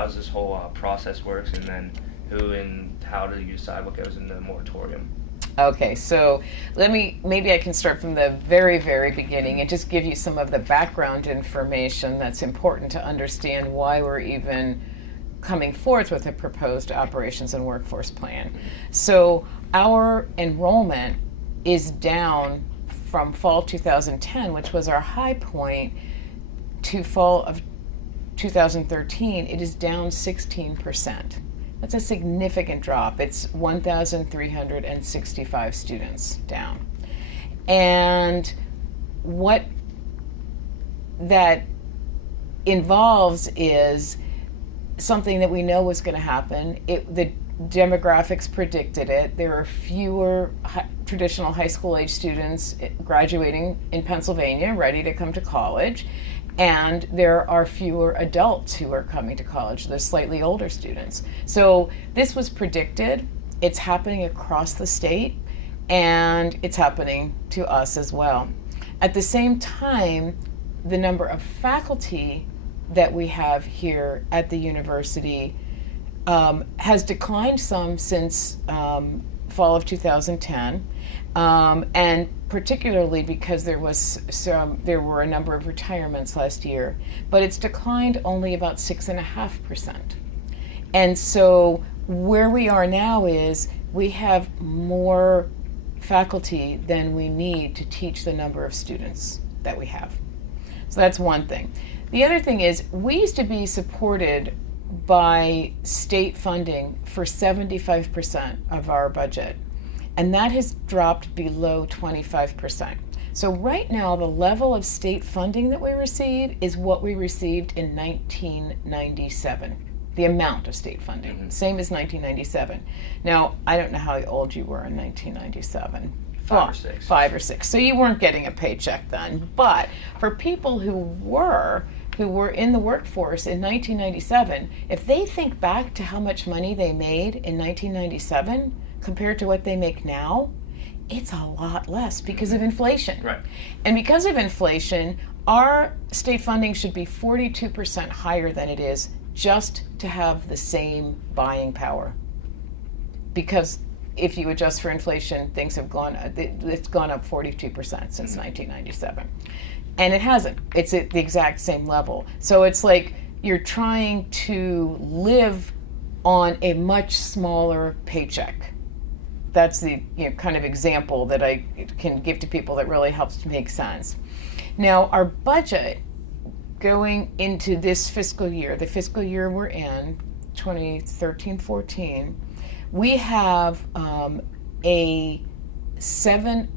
how's this whole process works, and then who and how do you decide what goes in the moratorium? Okay, so maybe I can start from the very, very beginning and just give you some of the background information that's important to understand why we're even coming forth with a proposed operations and workforce plan. So our enrollment is down from fall 2010, which was our high point, to fall of 2013. It is down 16%. That's a significant drop. It's 1,365 students down. And what that involves is something that we know was going to happen. The demographics predicted it. There are fewer traditional high school age students graduating in Pennsylvania ready to come to college. And there are fewer adults who are coming to college, the slightly older students. So this was predicted. It's happening across the state, and it's happening to us as well. At the same time, the number of faculty that we have here at the university has declined some since fall of 2010, and particularly because there were a number of retirements last year, but it's declined only about 6.5%. And so where we are now is we have more faculty than we need to teach the number of students that we have. So that's one thing. The other thing is we used to be supported by state funding for 75% of our budget, and that has dropped below 25%. So right now, the level of state funding that we receive is what we received in 1997, the amount of state funding, same as 1997. Now, I don't know how old you were in 1997. 5 or 6. 5 or 6. So you weren't getting a paycheck then. But for people who were in the workforce in 1997, if they think back to how much money they made in 1997 compared to what they make now, it's a lot less because of inflation. Right. And because of inflation, our state funding should be 42% higher than it is just to have the same buying power. Because if you adjust for inflation, it's gone up 42% since 1997. And it hasn't. It's at the exact same level. So it's like you're trying to live on a much smaller paycheck. That's the kind of example that I can give to people that really helps to make sense. Now, our budget going into this fiscal year, the fiscal year we're in, 2013-14, we have about $7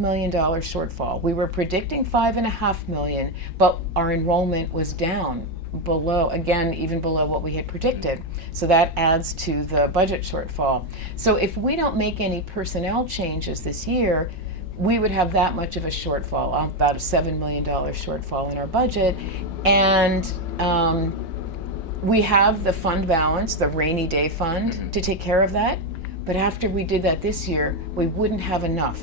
million shortfall. We were predicting $5.5 million, but our enrollment was down even below what we had predicted. So that adds to the budget shortfall. So if we don't make any personnel changes this year, we would have that much of a shortfall, about a $7 million shortfall in our budget. And we have the fund balance, the rainy day fund, to take care of that. But after we did that this year, we wouldn't have enough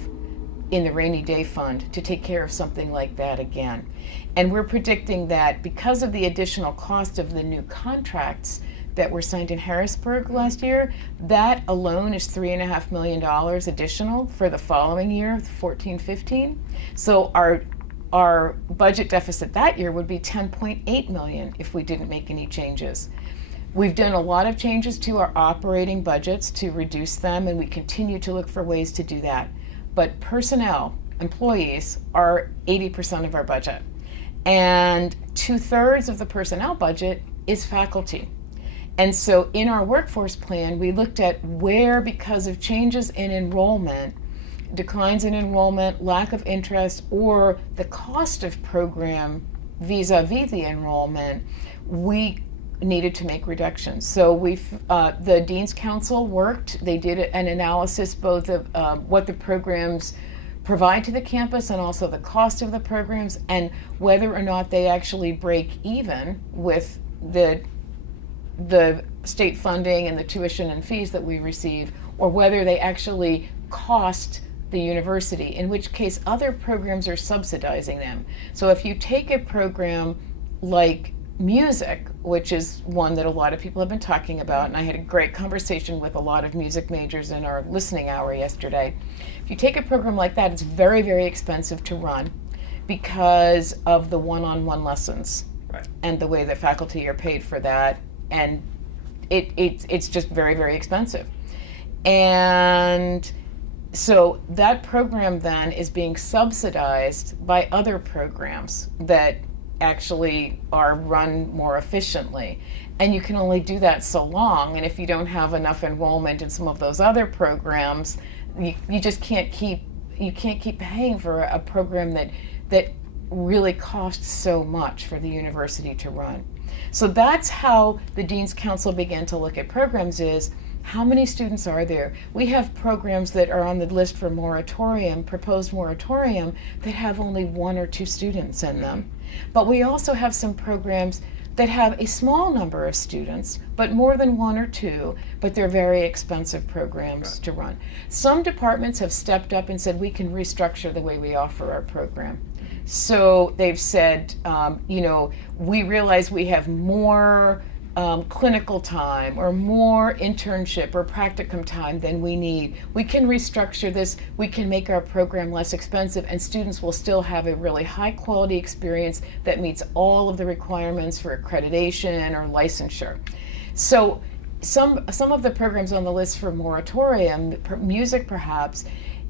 in the rainy day fund to take care of something like that again. And we're predicting that because of the additional cost of the new contracts that were signed in Harrisburg last year, that alone is $3.5 million additional for the following year, 14-15. So our budget deficit that year would be $10.8 million if we didn't make any changes. We've done a lot of changes to our operating budgets to reduce them, and we continue to look for ways to do that. But personnel, employees, are 80% of our budget. And 2/3 of the personnel budget is faculty. And so in our workforce plan, we looked at where, because of changes in enrollment, declines in enrollment, lack of interest, or the cost of program vis-a-vis the enrollment, we needed to make reductions. So the Dean's Council worked. They did an analysis both of what the programs provide to the campus and also the cost of the programs and whether or not they actually break even with the state funding and the tuition and fees that we receive, or whether they actually cost the university, in which case other programs are subsidizing them. So if you take a program like music which is one that a lot of people have been talking about, and I had a great conversation with a lot of music majors in our listening hour yesterday. If you take a program like that, it's very, very expensive to run because of the one-on-one lessons. Right. And the way that faculty are paid for that, and it's just very, very expensive. And so that program then is being subsidized by other programs that actually are run more efficiently. And you can only do that so long, and if you don't have enough enrollment in some of those other programs, you just can't keep paying for a program that really costs so much for the university to run. So that's how the Dean's Council began to look at programs, is how many students are there? We have programs that are on the list for moratorium, proposed moratorium, that have only 1 or 2 students in them. But we also have some programs that have a small number of students, but more than 1 or 2, but they're very expensive programs to run. Some departments have stepped up and said, we can restructure the way we offer our program. So they've said, we realize we have more clinical time or more internship or practicum time than we need. We can restructure this, we can make our program less expensive, and students will still have a really high quality experience that meets all of the requirements for accreditation or licensure. So some of the programs on the list for moratorium, music perhaps,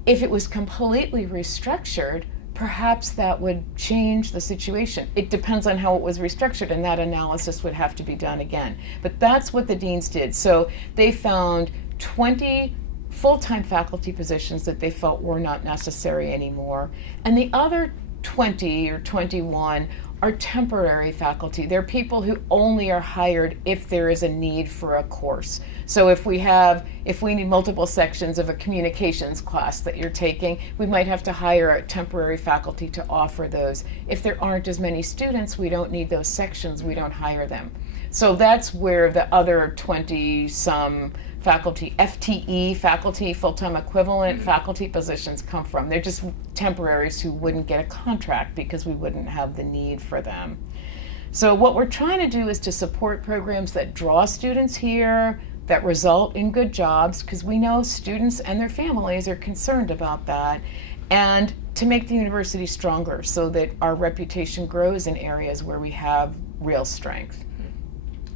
if it was completely restructured, perhaps that would change the situation. It depends on how it was restructured, and that analysis would have to be done again. But that's what the deans did. So they found 20 full-time faculty positions that they felt were not necessary anymore, and the other 20 or 21 are temporary faculty. They're people who only are hired if there is a need for a course. So if we need multiple sections of a communications class that you're taking, we might have to hire a temporary faculty to offer those. If there aren't as many students, we don't need those sections, we don't hire them. So that's where the other 20-some faculty, FTE, faculty, full-time equivalent faculty positions come from. They're just temporaries who wouldn't get a contract because we wouldn't have the need for them. So what we're trying to do is to support programs that draw students here, that result in good jobs, because we know students and their families are concerned about that, and to make the university stronger so that our reputation grows in areas where we have real strength.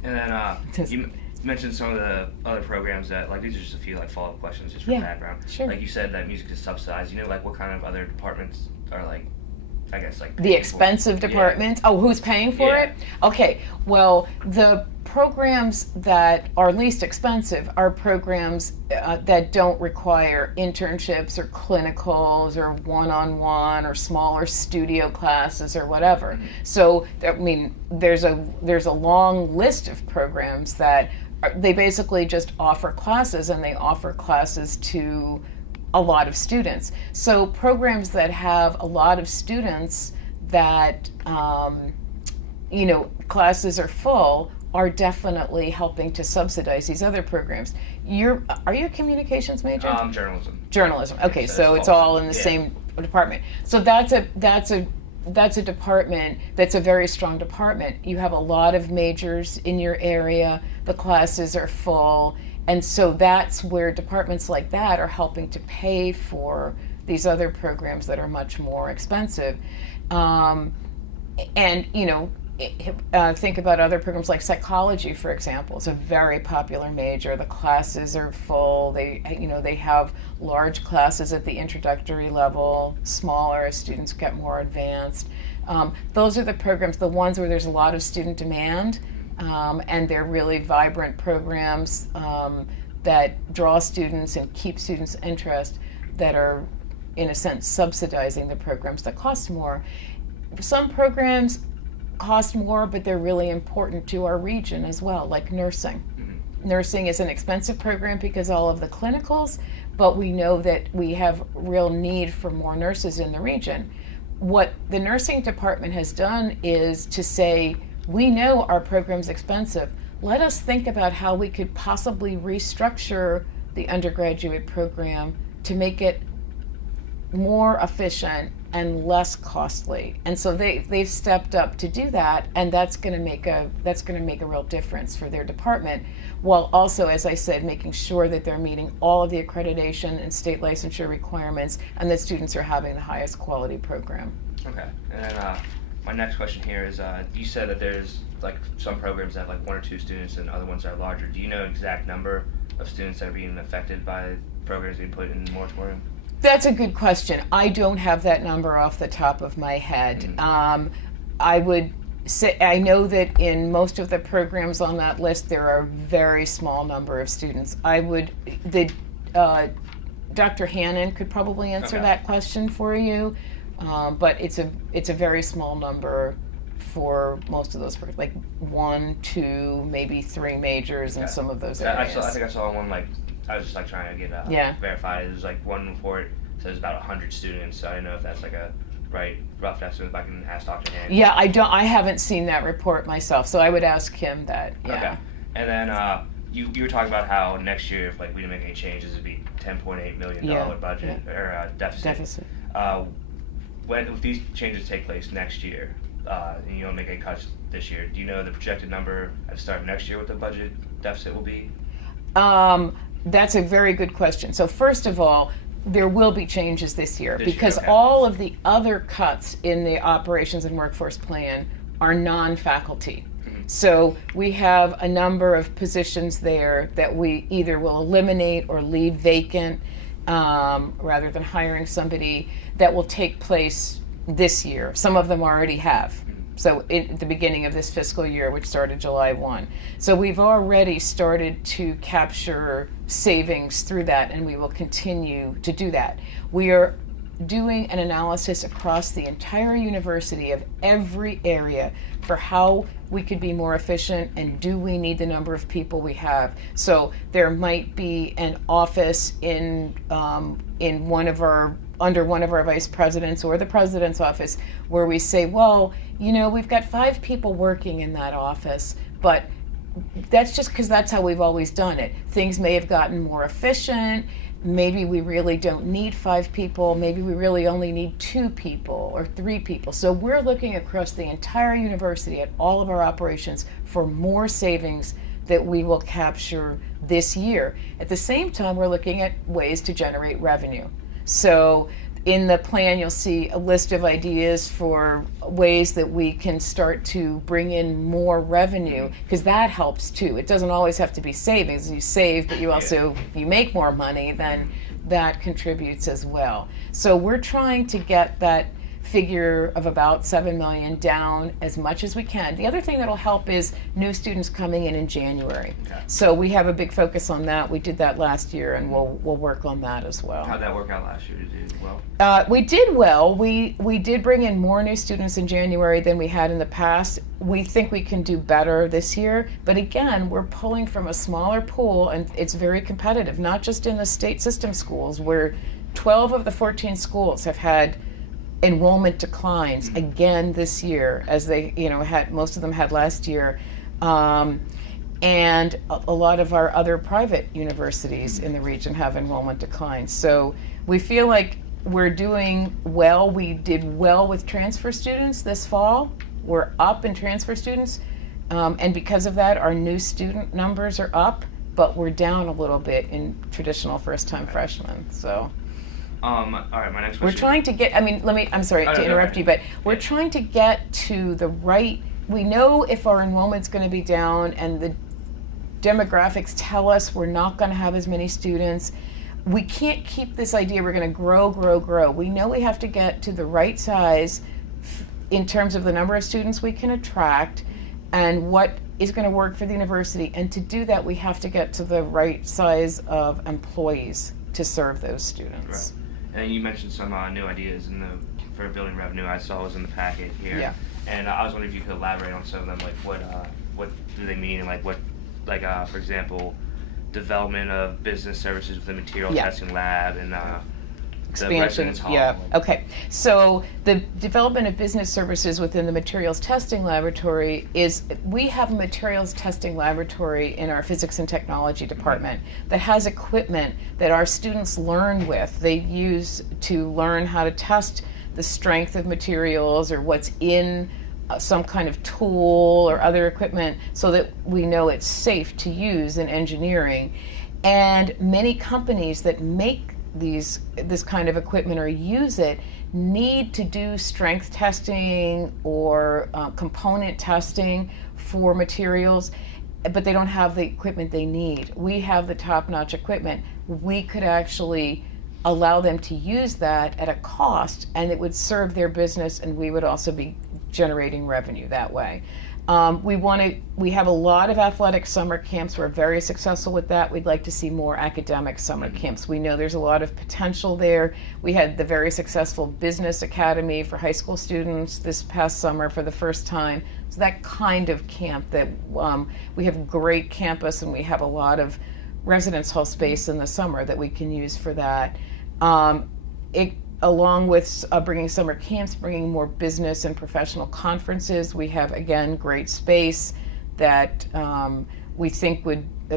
And then you mentioned some of the other programs that, like, these are just a few like follow-up questions just for background. Sure. Like you said that music is subsidized. You know, like what kind of other departments are like, I guess like the expensive departments? Yeah. Oh, who's paying for it? Okay, well, the programs that are least expensive are programs that don't require internships or clinicals or one-on-one or smaller studio classes or whatever. So, I mean, there's a long list of programs that they basically just offer classes, and they offer classes to a lot of students. So programs that have a lot of students that, classes are full, are definitely helping to subsidize these other programs. Are you a communications major? Journalism. Journalism. Okay, so it's all in the same department. So that's a department that's a very strong department. You have a lot of majors in your area. The classes are full. And so that's where departments like that are helping to pay for these other programs that are much more expensive. Think about other programs like psychology, for example. It's a very popular major. The classes are full. They have large classes at the introductory level, smaller as students get more advanced. Those are the programs, the ones where there's a lot of student demand. And they're really vibrant programs that draw students and keep students' interest, that are, in a sense, subsidizing the programs that cost more. Some programs cost more, but they're really important to our region as well, like nursing. Nursing is an expensive program because all of the clinicals, but we know that we have real need for more nurses in the region. What the nursing department has done is to say, we know our program's expensive. Let us think about how we could possibly restructure the undergraduate program to make it more efficient and less costly. And so they've stepped up to do that, and that's going to make a real difference for their department, while also, as I said, making sure that they're meeting all of the accreditation and state licensure requirements, and that students are having the highest quality program. Okay, and then my next question here is, you said that there's like some programs that have like 1 or 2 students and other ones that are larger. Do you know exact number of students that are being affected by programs being put in the moratorium? That's a good question. I don't have that number off the top of my head. I would say, I know that in most of the programs on that list, there are a very small number of students. Dr. Hannon could probably answer that question for you, but it's a very small number for most of those, like 1, 2, maybe 3 majors in some of those areas. I think I saw one, like, I was just like trying to get verified. It was like one report says about 100 students, so I don't know if that's like a rough estimate. If I can ask Dr. Hannon. Yeah, I haven't seen that report myself, so I would ask him that. Yeah. Okay. And then you were talking about how next year, if like we didn't make any changes, it'd be $10.8 million budget or deficit. If these changes take place next year, and you don't make any cuts this year, do you know the projected number at the start of next year what the budget deficit will be? That's a very good question. So first of all, there will be changes this year because all of the other cuts in the operations and workforce plan are non-faculty. So we have a number of positions there that we either will eliminate or leave vacant rather than hiring somebody, that will take place this year. Some of them already have. So at the beginning of this fiscal year, which started July 1. So we've already started to capture savings through that, and we will continue to do that. We are doing an analysis across the entire university of every area for how we could be more efficient, and do we need the number of people we have. So there might be an office in under one of our vice presidents or the president's office where we say, well, you know, we've got 5 people working in that office, but that's just because that's how we've always done it. Things may have gotten more efficient. Maybe we really don't need 5 people. Maybe we really only need 2 people or 3 people. So we're looking across the entire university at all of our operations for more savings that we will capture this year. At the same time, we're looking at ways to generate revenue. So in the plan, you'll see a list of ideas for ways that we can start to bring in more revenue, because that helps too. It doesn't always have to be savings. You save, but you also, if you make more money, then that contributes as well. So we're trying to get that figure of about $7 million down as much as we can. The other thing that'll help is new students coming in January. Okay. So we have a big focus on that. We did that last year, and we'll work on that as well. How'd that work out last year? Did you do well? We did well. We did bring in more new students in January than we had in the past. We think we can do better this year, but again, we're pulling from a smaller pool, and it's very competitive, not just in the state system schools, where 12 of the 14 schools have had enrollment declines again this year, as they, had, most of them had last year, and a lot of our other private universities in the region have enrollment declines. So we feel like we're doing well. We did well with transfer students this fall. We're up in transfer students, and because of that, our new student numbers are up, but we're down a little bit in traditional first-time freshmen. So. All right, my next question. We're trying to get, I'm sorry to interrupt you, but we're trying to get to the right, we know if our enrollment's going to be down and the demographics tell us we're not going to have as many students. We can't keep this idea we're going to grow. We know we have to get to the right size in terms of the number of students we can attract and what is going to work for the university. And to do that, we have to get to the right size of employees to serve those students. Right. And you mentioned some new ideas for building revenue. I saw was in the packet here. Yeah. And I was wondering if you could elaborate on some of them, like what do they mean, and for example, development of business services with the material testing lab and expansion. Okay. So the development of business services within the materials testing laboratory is, we have a materials testing laboratory in our physics and technology department that has equipment that our students learn with. They use to learn how to test the strength of materials or what's in some kind of tool or other equipment so that we know it's safe to use in engineering. And many companies that make this kind of equipment or use it need to do strength testing or component testing for materials, but they don't have the equipment they need. We have the top-notch equipment. We could actually allow them to use that at a cost, and it would serve their business, and we would also be generating revenue that way. We have a lot of athletic summer camps. We're very successful with that. We'd like to see more academic summer camps. We know there's a lot of potential there. We had the very successful business academy for high school students this past summer for the first time. So that kind of camp that we have great campus, and we have a lot of residence hall space in the summer that we can use for that. Along with bringing summer camps, bringing more business and professional conferences, we have, again, great space that we think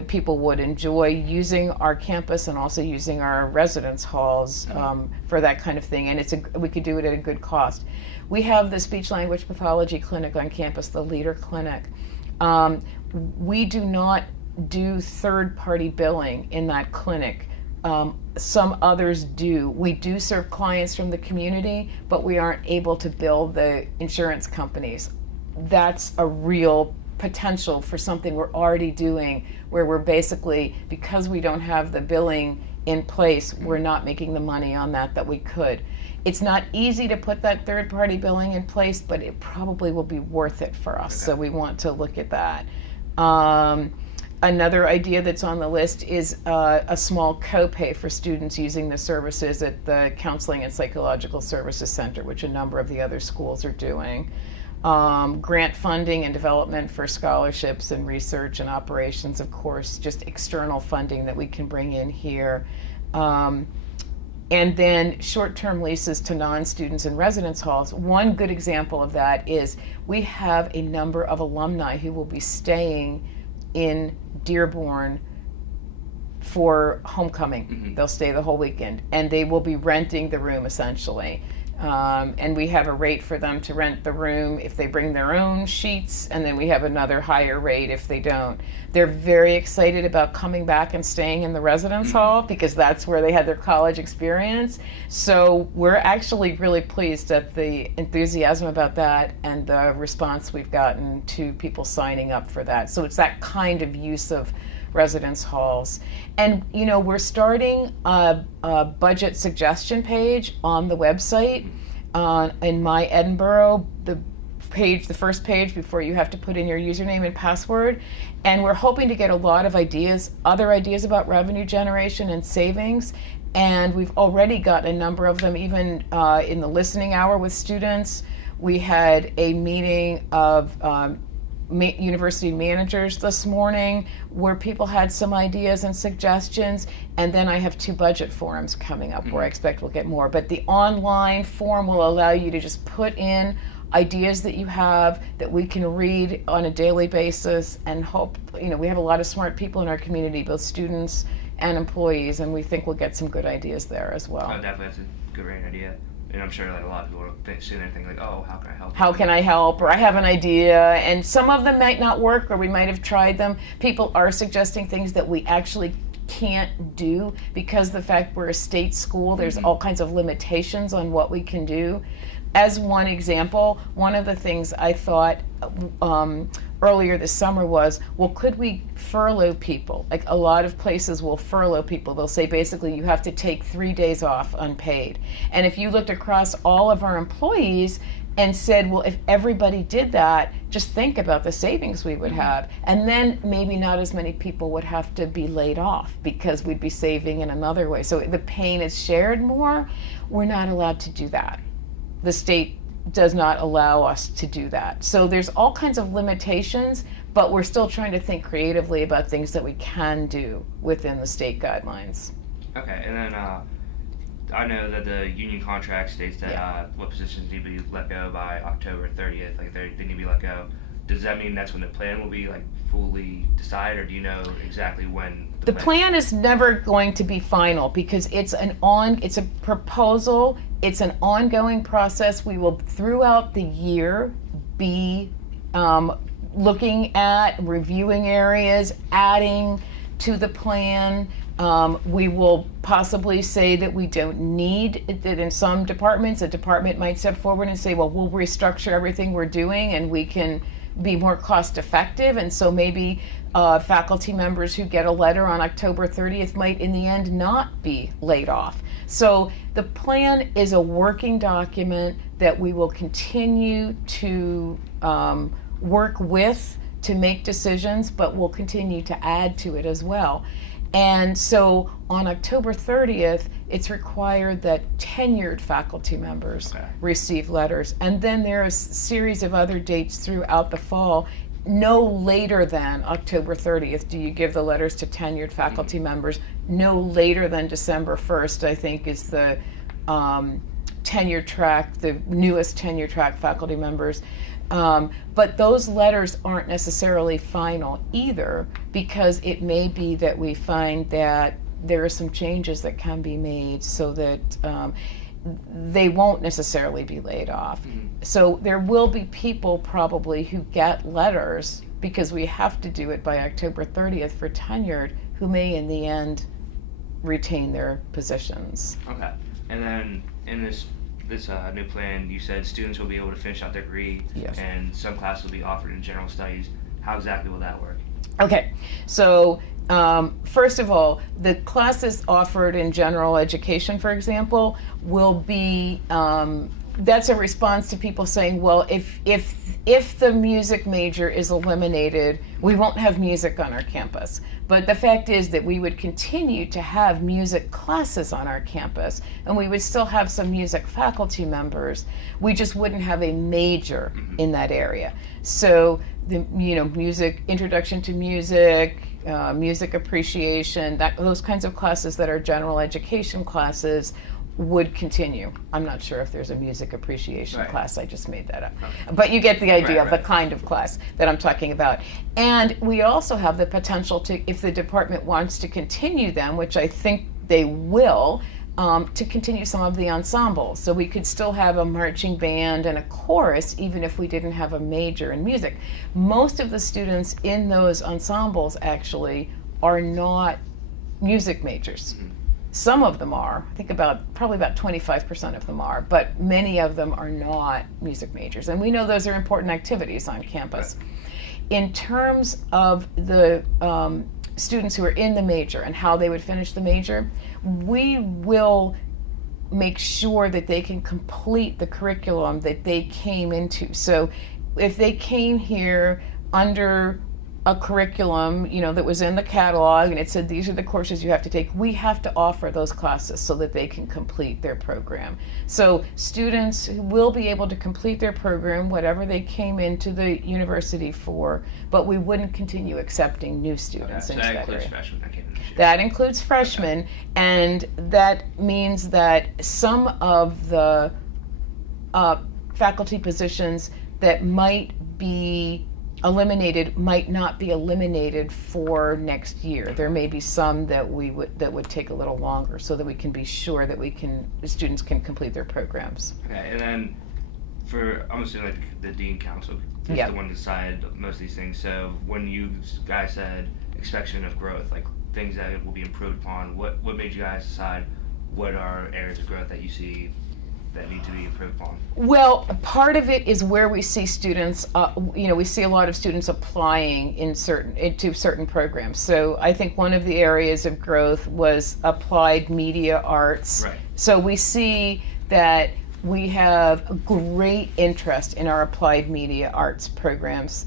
people would enjoy using our campus and also using our residence halls for that kind of thing. And we could do it at a good cost. We have the speech language pathology clinic on campus, the Leader Clinic. We do not do third-party billing in that clinic. Some others do. We do serve clients from the community, but we aren't able to bill the insurance companies. That's a real potential for something we're already doing, where we're basically, because we don't have the billing in place, we're not making the money on that we could. It's not easy to put that third-party billing in place, but it probably will be worth it for us, so we want to look at that. Another idea that's on the list is a small copay for students using the services at the Counseling and Psychological Services Center, which a number of the other schools are doing. Grant funding and development for scholarships and research and operations, of course, just external funding that we can bring in here. And then short-term leases to non-students in residence halls. One good example of that is we have a number of alumni who will be staying in Dearborn for homecoming. Mm-hmm. They'll stay the whole weekend, and they will be renting the room essentially. And we have a rate for them to rent the room if they bring their own sheets, and then we have another higher rate if they don't. They're very excited about coming back and staying in the residence hall because that's where they had their college experience. So we're actually really pleased at the enthusiasm about that and the response we've gotten to people signing up for that. So it's that kind of use of residence halls. And we're starting a budget suggestion page on the website in My Edinboro, the first page before you have to put in your username and password. And we're hoping to get a lot of other ideas about revenue generation and savings. And we've already got a number of them, even in the listening hour with students. We had a meeting of university managers this morning where people had some ideas and suggestions, and then I have 2 budget forums coming up where I expect we'll get more. But the online forum will allow you to just put in ideas that you have that we can read on a daily basis and hope, we have a lot of smart people in our community, both students and employees, and we think we'll get some good ideas there as well. Oh, definitely, that's a great idea. And I'm sure a lot of people are sitting there thinking oh, how can I help? How can I help? Or I have an idea. And some of them might not work, or we might have tried them. People are suggesting things that we actually can't do because the fact we're a state school, there's all kinds of limitations on what we can do. As one example, one of the things I thought earlier this summer was, well, could we furlough people? Like a lot of places will furlough people. They'll say basically you have to take 3 days off unpaid. And if you looked across all of our employees and said, well, if everybody did that, just think about the savings we would have. And then maybe not as many people would have to be laid off because we'd be saving in another way. So the pain is shared more. We're not allowed to do that. The state does not allow us to do that. So there's all kinds of limitations, but we're still trying to think creatively about things that we can do within the state guidelines. Okay, and then I know that the union contract states that what positions need to be let go by October 30th, like they need to be let go. does that mean that's when the plan will be like fully decided, or do you know exactly when the plan is never going to be final because it's a proposal, it's an ongoing process. We will throughout the year be looking at, reviewing areas, adding to the plan. We will possibly say that we don't need that in some departments. A department might step forward and say, well, we'll restructure everything we're doing and we can be more cost effective. And so maybe faculty members who get a letter on October 30th might in the end not be laid off. So the plan is a working document that we will continue to work with to make decisions, but we'll continue to add to it as well. And so on October 30th, it's required that tenured faculty members receive letters. And then there is a series of other dates throughout the fall. No later than October 30th do you give the letters to tenured faculty members. No later than December 1st, I think, is the tenure track, the newest tenure track faculty members. But those letters aren't necessarily final either, because it may be that we find that there are some changes that can be made so that they won't necessarily be laid off. So there will be people probably who get letters, because we have to do it by October 30th for tenured, who may in the end retain their positions. Okay. And then in this new plan, you said students will be able to finish out their degree, yes, and some classes will be offered in general studies. How exactly will that work? Okay, so first of all, the classes offered in general education, for example, will be, that's a response to people saying, well, if the music major is eliminated, we won't have music on our campus. But the fact is that we would continue to have music classes on our campus, and we would still have some music faculty members. We just wouldn't have a major in that area. So the music, introduction to music, music appreciation, those kinds of classes that are general education classes would continue. I'm not sure if there's a music appreciation class, I just made that up. But you get the idea of the kind of class that I'm talking about. And we also have the potential to, if the department wants to continue them, which I think they will, to continue some of the ensembles. So we could still have a marching band and a chorus even if we didn't have a major in music. Most of the students in those ensembles actually are not music majors. Some of them are. I think probably about 25% of them are, but many of them are not music majors. And we know those are important activities on campus. In terms of the students who are in the major and how they would finish the major, we will make sure that they can complete the curriculum that they came into. So if they came here under a curriculum, that was in the catalog and it said these are the courses you have to take, we have to offer those classes so that they can complete their program. So students will be able to complete their program, whatever they came into the university for, but we wouldn't continue accepting new students into that area. That includes freshmen, and that means that some of the faculty positions that might be eliminated might not be eliminated for next year. There may be some that would take a little longer, so that we can be sure that the students can complete their programs. Okay, and then I'm assuming like the Dean Council is the one to decide most of these things. So when you guys said expectation of growth, like things that will be improved upon, what made you guys decide what are areas of growth that you see that need to be improved upon? Well, part of it is where we see students, we see a lot of students applying into certain programs. So I think one of the areas of growth was applied media arts. Right. So we see that we have great interest in our applied media arts programs.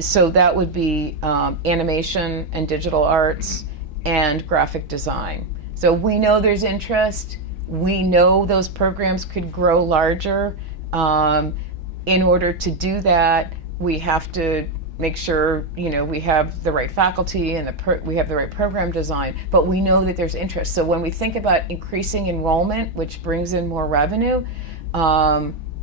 So that would be animation and digital arts and graphic design. So we know there's interest. We know those programs could grow larger. In order to do that, we have to make sure we have the right faculty and we have the right program design. But we know that there's interest. So when we think about increasing enrollment, which brings in more revenue,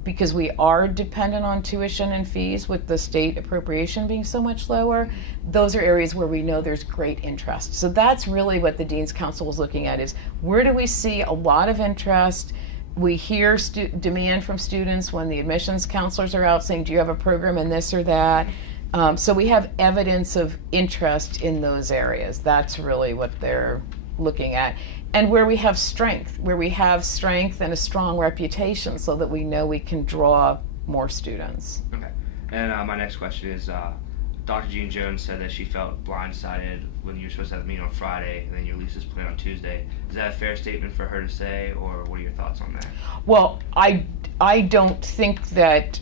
because we are dependent on tuition and fees with the state appropriation being so much lower, those are areas where we know there's great interest. So that's really what the Dean's Council was looking at, is where do we see a lot of interest? We hear demand from students when the admissions counselors are out saying, do you have a program in this or that? So we have evidence of interest in those areas. That's really what they're looking at. And where we have strength and a strong reputation, so that we know we can draw more students. Okay. And my next question is, Dr. Jean Jones said that she felt blindsided when you were supposed to have the meeting on Friday and then your lease is planned on Tuesday. Is that a fair statement for her to say, or what are your thoughts on that? Well, I don't think that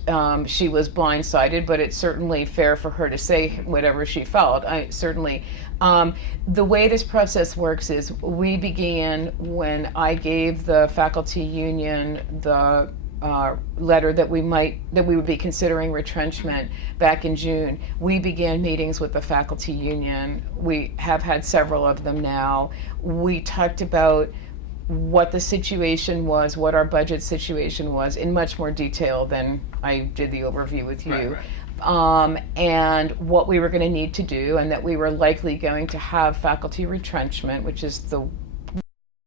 she was blindsided, but it's certainly fair for her to say whatever she felt. The way this process works is we began when I gave the faculty union the letter that we would be considering retrenchment back in June. We began meetings with the faculty union. We have had several of them now. We talked about what the situation was, what our budget situation was, in much more detail than I did the overview with you. Right. And what we were going to need to do, and that we were likely going to have faculty retrenchment, which is